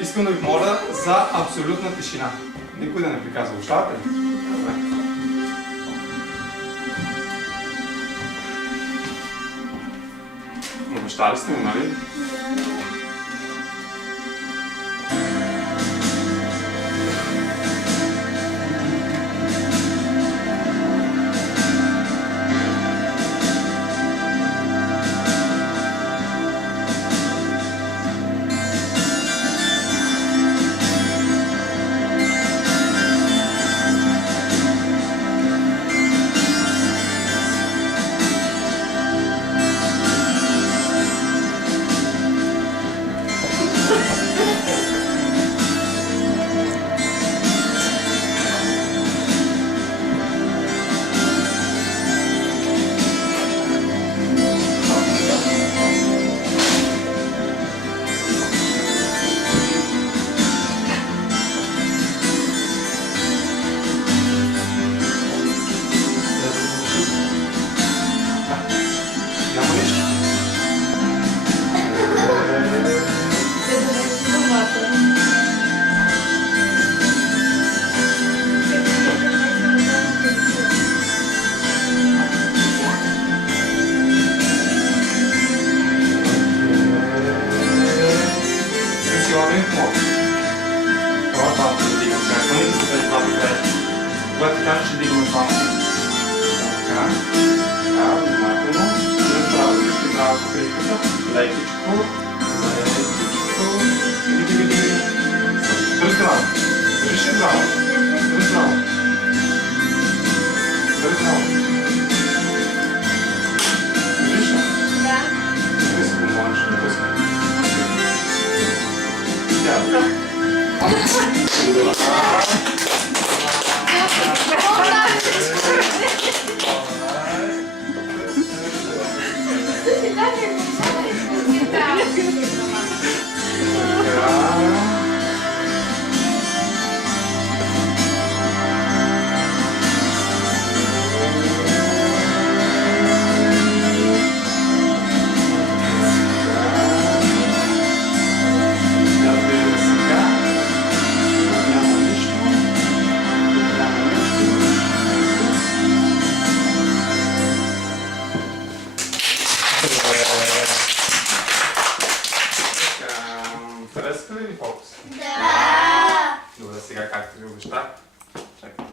Искам да ви моля за абсолютна тишина. Никой да не приказва. Ощавате ли? Добре. Обещали сте ми, нали? Когато кажеш, ще дигаме това. Така. Така, внимателно. Ще трябва по кришката. Лекичко. Лекичко. Диги. Дръжте малко. Държи здраво.